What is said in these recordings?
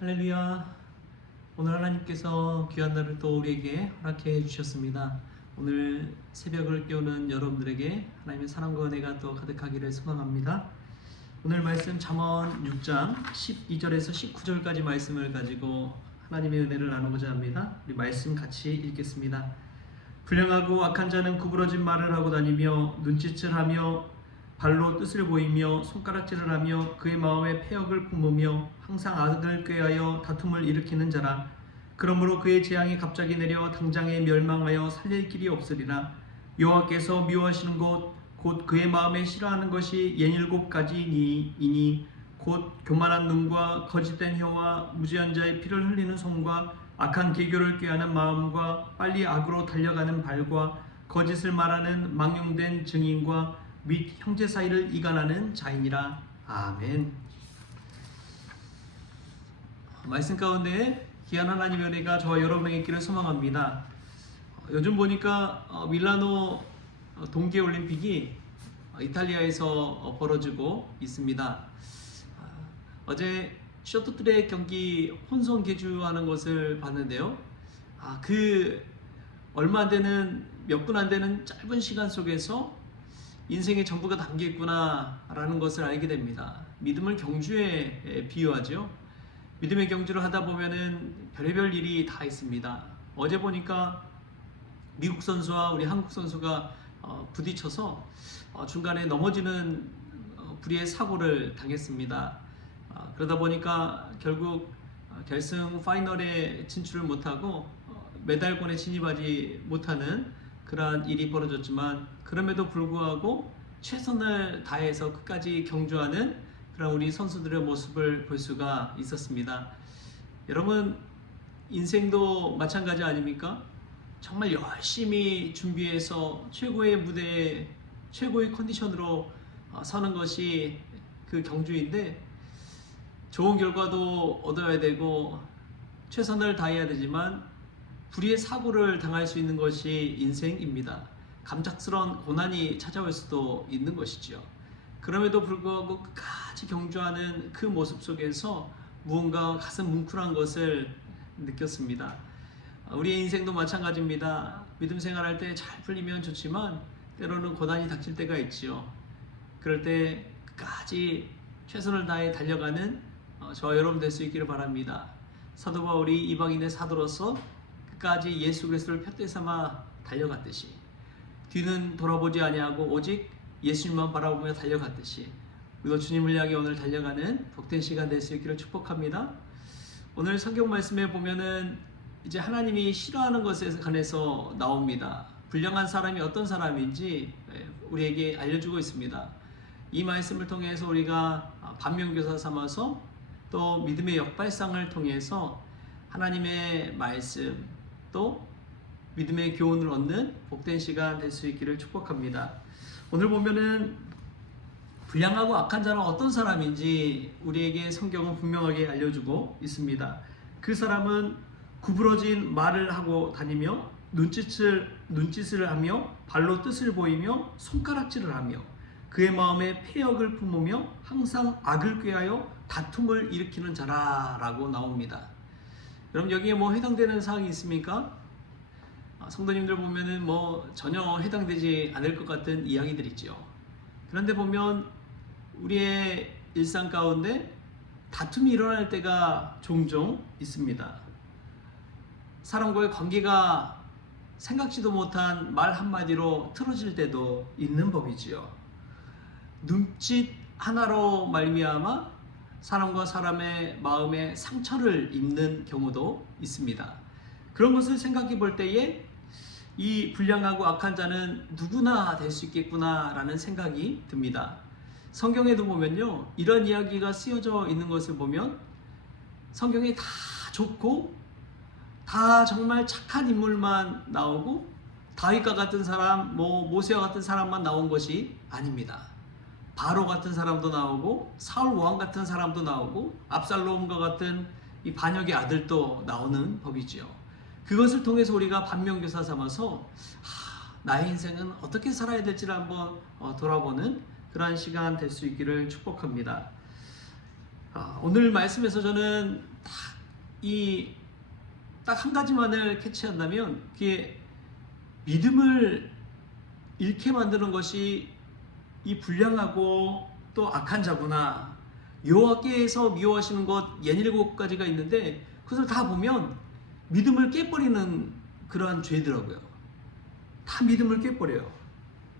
할렐루야. 오늘 하나님께서 귀한 날을 또 우리에게 허락해 주셨습니다. 오늘 새벽을 깨우는 여러분들에게 하나님의 사랑과 은혜가 또 가득하기를 소망합니다. 오늘 말씀 잠언 6장 12절에서 19절까지 말씀을 가지고 하나님의 은혜를 나누고자 합니다. 우리 말씀 같이 읽겠습니다. 불량하고 악한 자는 구부러진 말을 하고 다니며 눈짓을 하며 발로 뜻을 보이며 손가락질을 하며 그의 마음에 패역을 품으며 항상 악을 꾀하여 다툼을 일으키는 자라. 그러므로 그의 재앙이 갑자기 내려 당장에 멸망하여 살릴 길이 없으리라. 여호와께서 미워하시는 곧 그의 마음에 싫어하는 것이 67가지이니 곧 교만한 눈과 거짓된 혀와 무지한 자의 피를 흘리는 손과 악한 계교를 꾀하는 마음과 빨리 악으로 달려가는 발과 거짓을 말하는 망령된 증인과 및 형제 사이를 이간하는 자이니라. 아멘. 말씀 가운데 귀한 하나님의 은혜가 저와 여러분에게 있기를 소망합니다. 요즘 보니까 밀라노 동계올림픽이 이탈리아에서 벌어지고 있습니다. 어제 쇼트트랙 경기 혼성 계주하는 것을 봤는데요. 그 얼마 안 되는 몇 분 안 되는 짧은 시간 속에서 인생의 전부가 담겨 있구나라는 것을 알게 됩니다. 믿음을 경주에 비유하죠. 믿음의 경주를 하다 보면은 별의별 일이 다 있습니다. 어제 보니까 미국 선수와 우리 한국 선수가 부딪혀서 중간에 넘어지는 불의의 사고를 당했습니다. 그러다 보니까 결국 결승 파이널에 진출을 못하고 메달권에 진입하지 못하는 그러한 일이 벌어졌지만, 그럼에도 불구하고 최선을 다해서 끝까지 경주하는 그런 우리 선수들의 모습을 볼 수가 있었습니다. 여러분, 인생도 마찬가지 아닙니까? 정말 열심히 준비해서 최고의 무대에 최고의 컨디션으로 서는 것이 그 경주인데, 좋은 결과도 얻어야 되고 최선을 다해야 되지만 불의의 사고를 당할 수 있는 것이 인생입니다. 감작스러운 고난이 찾아올 수도 있는 것이죠. 그럼에도 불구하고 끝까지 경주하는 그 모습 속에서 무언가 가슴 뭉클한 것을 느꼈습니다. 우리의 인생도 마찬가지입니다. 믿음 생활할 때 잘 풀리면 좋지만 때로는 고난이 닥칠 때가 있지요. 그럴 때 끝까지 최선을 다해 달려가는 저와 여러분 될 수 있기를 바랍니다. 사도 바울이 이방인의 사도로서 끝까지 예수 그리스도를 푯대 삼아 달려갔듯이, 뒤는 돌아보지 아니하고 오직 예수님만 바라보며 달려갔듯이, 우리도 주님을 향해 오늘 달려가는 복된 시간 될 수 있기를 축복합니다. 오늘 성경 말씀에 보면은 이제 하나님이 싫어하는 것에 관해서 나옵니다. 불량한 사람이 어떤 사람인지 우리에게 알려주고 있습니다. 이 말씀을 통해서 우리가 반면교사 삼아서 또 믿음의 역발상을 통해서 하나님의 말씀 또 믿음의 교훈을 얻는 복된 시간 될 수 있기를 축복합니다. 오늘 보면은 불량하고 악한 자는 어떤 사람인지 우리에게 성경은 분명하게 알려주고 있습니다. 그 사람은 구부러진 말을 하고 다니며 눈짓을 하며 발로 뜻을 보이며 손가락질을 하며 그의 마음에 패역을 품으며 항상 악을 꾀하여 다툼을 일으키는 자라라고 나옵니다. 여러분, 여기에 뭐 해당되는 사항이 있습니까? 성도님들 보면은 전혀 해당되지 않을 것 같은 이야기들 있죠. 그런데 보면 우리의 일상 가운데 다툼이 일어날 때가 종종 있습니다. 사람과의 관계가 생각지도 못한 말 한마디로 틀어질 때도 있는 법이지요. 눈짓 하나로 말미암아 사람과 사람의 마음에 상처를 입는 경우도 있습니다. 그런 것을 생각해 볼 때에 이 불량하고 악한 자는 누구나 될 수 있겠구나 라는 생각이 듭니다. 성경에도 보면요, 이런 이야기가 쓰여져 있는 것을 보면 성경에 다 좋고 다 정말 착한 인물만 나오고 다윗과 같은 사람, 모세와 같은 사람만 나온 것이 아닙니다. 바로 같은 사람도 나오고 사울 왕 같은 사람도 나오고 압살롬과 같은 이 반역의 아들도 나오는 법이지요. 그것을 통해서 우리가 반면교사 삼아서 나의 인생은 어떻게 살아야 될지를 한번 돌아보는 그러한 시간 될 수 있기를 축복합니다. 오늘 말씀에서 저는 딱 한 가지만을 캐치한다면 그게 믿음을 잃게 만드는 것이 이 불량하고 또 악한 자구나. 여호와께서 미워하시는 것 67가지가 있는데 그것을 다 보면 믿음을 깨버리는 그러한 죄더라고요. 다 믿음을 깨버려요.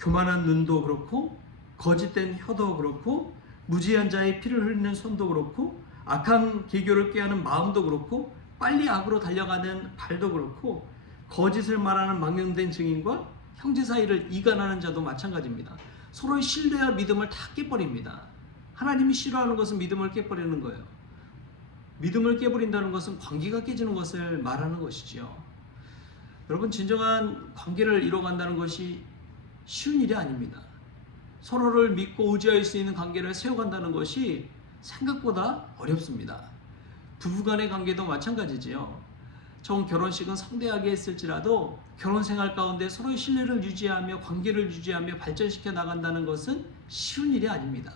교만한 눈도 그렇고 거짓된 혀도 그렇고 무지한 자의 피를 흘리는 손도 그렇고 악한 계교를 꾀하는 마음도 그렇고 빨리 악으로 달려가는 발도 그렇고 거짓을 말하는 망령된 증인과 형제 사이를 이간하는 자도 마찬가지입니다. 서로의 신뢰와 믿음을 다 깨버립니다. 하나님이 싫어하는 것은 믿음을 깨버리는 거예요. 믿음을 깨버린다는 것은 관계가 깨지는 것을 말하는 것이지요. 여러분, 진정한 관계를 이뤄간다는 것이 쉬운 일이 아닙니다. 서로를 믿고 의지할 수 있는 관계를 세워간다는 것이 생각보다 어렵습니다. 부부간의 관계도 마찬가지지요. 처음 결혼식은 성대하게 했을지라도 결혼 생활 가운데 서로의 신뢰를 유지하며 관계를 유지하며 발전시켜 나간다는 것은 쉬운 일이 아닙니다.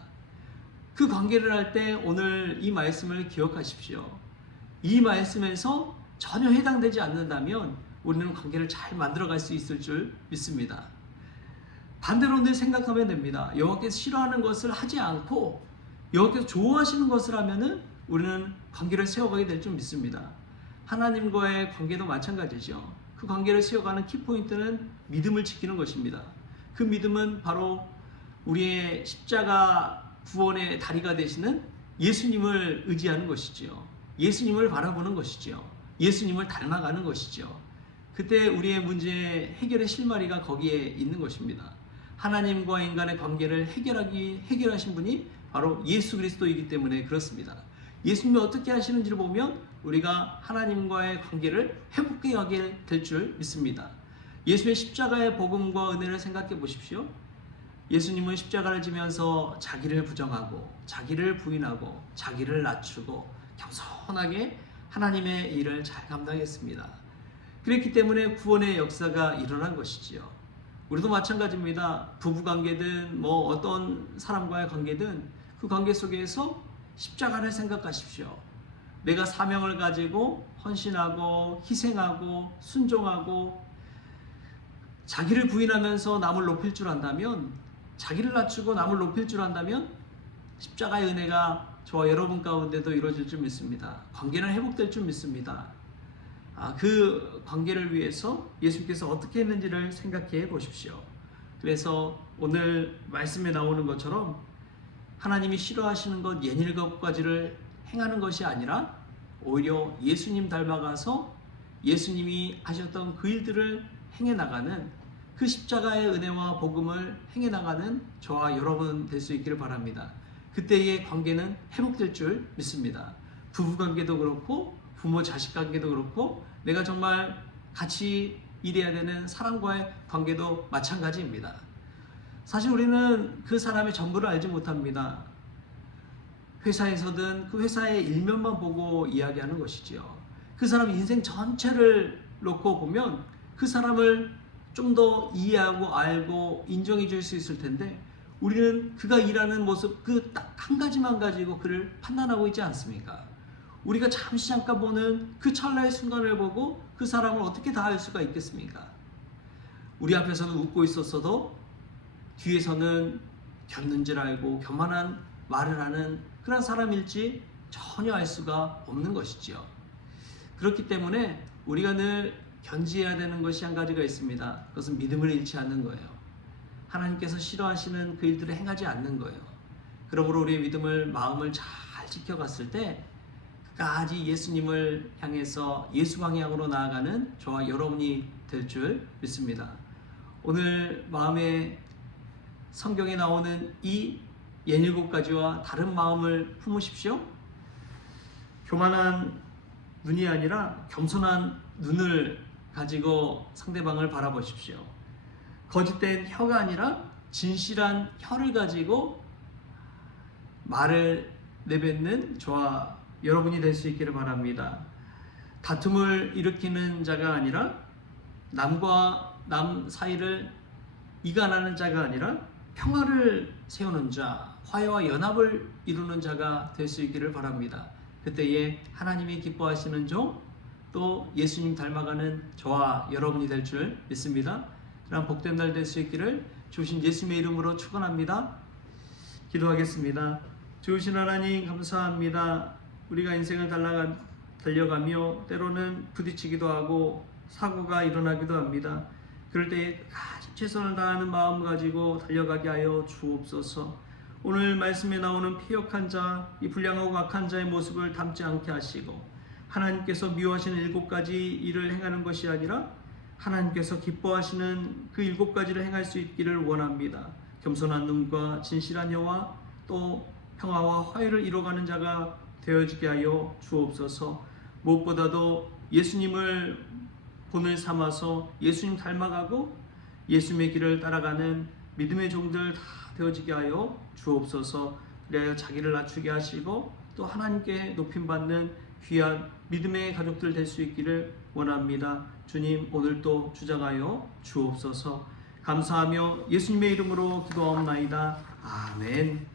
그 관계를 할 때 오늘 이 말씀을 기억하십시오. 이 말씀에서 전혀 해당되지 않는다면 우리는 관계를 잘 만들어갈 수 있을 줄 믿습니다. 반대로 늘 생각하면 됩니다. 여호와께서 싫어하는 것을 하지 않고 여호와께서 좋아하시는 것을 하면은 우리는 관계를 세워가게 될 줄 믿습니다. 하나님과의 관계도 마찬가지죠. 그 관계를 세워가는 키포인트는 믿음을 지키는 것입니다. 그 믿음은 바로 우리의 십자가 구원의 다리가 되시는 예수님을 의지하는 것이지요. 예수님을 바라보는 것이지요. 예수님을 닮아가는 것이지요. 그때 우리의 문제의 해결의 실마리가 거기에 있는 것입니다. 하나님과 인간의 관계를 해결하신 분이 바로 예수 그리스도이기 때문에 그렇습니다. 예수님이 어떻게 하시는지를 보면 우리가 하나님과의 관계를 회복하게 될 줄 믿습니다. 예수의 십자가의 복음과 은혜를 생각해 보십시오. 예수님은 십자가를 지면서 자기를 부정하고 자기를 부인하고 자기를 낮추고 겸손하게 하나님의 일을 잘 감당했습니다. 그렇기 때문에 구원의 역사가 일어난 것이지요. 우리도 마찬가지입니다. 부부관계든 어떤 사람과의 관계든 그 관계 속에서 십자가를 생각하십시오. 내가 사명을 가지고 헌신하고 희생하고 순종하고 자기를 부인하면서 남을 높일 줄 안다면, 자기를 낮추고 남을 높일 줄 안다면 십자가의 은혜가 저와 여러분 가운데도 이루어질 줄 믿습니다. 관계는 회복될 줄 믿습니다. 그 관계를 위해서 예수님께서 어떻게 했는지를 생각해 보십시오. 그래서 오늘 말씀에 나오는 것처럼 하나님이 싫어하시는 것 67가지를 행하는 것이 아니라 오히려 예수님 닮아가서 예수님이 하셨던 그 일들을 행해 나가는, 그 십자가의 은혜와 복음을 행해 나가는 저와 여러분 될 수 있기를 바랍니다. 그때의 관계는 회복될 줄 믿습니다. 부부관계도 그렇고 부모 자식 관계도 그렇고 내가 정말 같이 일해야 되는 사람과의 관계도 마찬가지입니다. 사실 우리는 그 사람의 전부를 알지 못합니다. 회사에서든 그 회사의 일면만 보고 이야기하는 것이지요. 그 사람 인생 전체를 놓고 보면 그 사람을 좀 더 이해하고 알고 인정해 줄 수 있을 텐데 우리는 그가 일하는 모습 그 딱 한 가지만 가지고 그를 판단하고 있지 않습니까? 우리가 잠시 잠깐 보는 그 찰나의 순간을 보고 그 사람을 어떻게 다 알 수가 있겠습니까? 우리 앞에서는 웃고 있었어도 뒤에서는 겪는 줄 알고 교만한 말을 하는 그런 사람일지 전혀 알 수가 없는 것이지요. 그렇기 때문에 우리가 늘 견지해야 되는 것이 한 가지가 있습니다. 그것은 믿음을 잃지 않는 거예요. 하나님께서 싫어하시는 그 일들을 행하지 않는 거예요. 그러므로 우리의 믿음을, 마음을 잘 지켜갔을 때 끝까지 예수님을 향해서 예수 방향으로 나아가는 저와 여러분이 될 줄 믿습니다. 오늘 마음에 성경에 나오는 이 67가지와 다른 마음을 품으십시오. 교만한 눈이 아니라 겸손한 눈을 가지고 상대방을 바라보십시오. 거짓된 혀가 아니라 진실한 혀를 가지고 말을 내뱉는 저와 여러분이 될 수 있기를 바랍니다. 다툼을 일으키는 자가 아니라 남과 남 사이를 이간하는 자가 아니라 평화를 세우는 자, 화해와 연합을 이루는 자가 될 수 있기를 바랍니다. 그때에 하나님이 기뻐하시는 종, 또 예수님 닮아가는 저와 여러분이 될 줄 믿습니다. 그런 복된 날 될 수 있기를 주신 예수님의 이름으로 축원합니다. 기도하겠습니다. 주신 하나님 감사합니다. 우리가 인생을 달려가며 때로는 부딪히기도 하고 사고가 일어나기도 합니다. 그럴 때 최선을 다하는 마음 가지고 달려가게 하여 주옵소서. 오늘 말씀에 나오는 패역한 자, 이 불량하고 악한 자의 모습을 담지 않게 하시고 하나님께서 미워하시는 7가지 일을 행하는 것이 아니라 하나님께서 기뻐하시는 그 7가지를 행할 수 있기를 원합니다. 겸손한 눈과 진실한 혀와 또 평화와 화해를 이뤄가는 자가 되어지게 하여 주옵소서. 무엇보다도 예수님을 본을 삼아서 예수님 닮아가고 예수님의 길을 따라가는 믿음의 종들 다 되어지게 하여 주옵소서. 그리하여 자기를 낮추게 하시고 또 하나님께 높임받는 귀한 믿음의 가족들 될 수 있기를 원합니다. 주님, 오늘도 주장하여 주옵소서. 감사하며 예수님의 이름으로 기도하옵나이다. 아멘.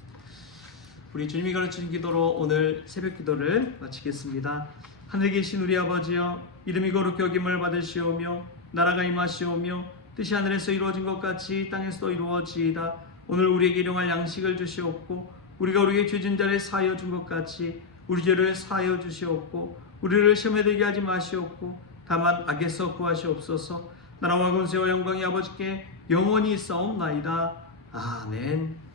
우리 주님이 가르치신 기도로 오늘 새벽 기도를 마치겠습니다. 하늘에 계신 우리 아버지여, 이름이 거룩히 여김을 받으시오며 나라가 임하시오며 뜻이 하늘에서 이루어진 것 같이 땅에서도 이루어지이다. 오늘 우리에게 일용할 양식을 주시옵고 우리가 우리에게 죄진 자를 사하여 준 것 같이 우리 죄를 사하여 주시옵고 우리를 시험에 들게 하지 마시옵고 다만 악에서 구하시옵소서. 나라와 권세와 영광이 아버지께 영원히 있사옵나이다. 아멘.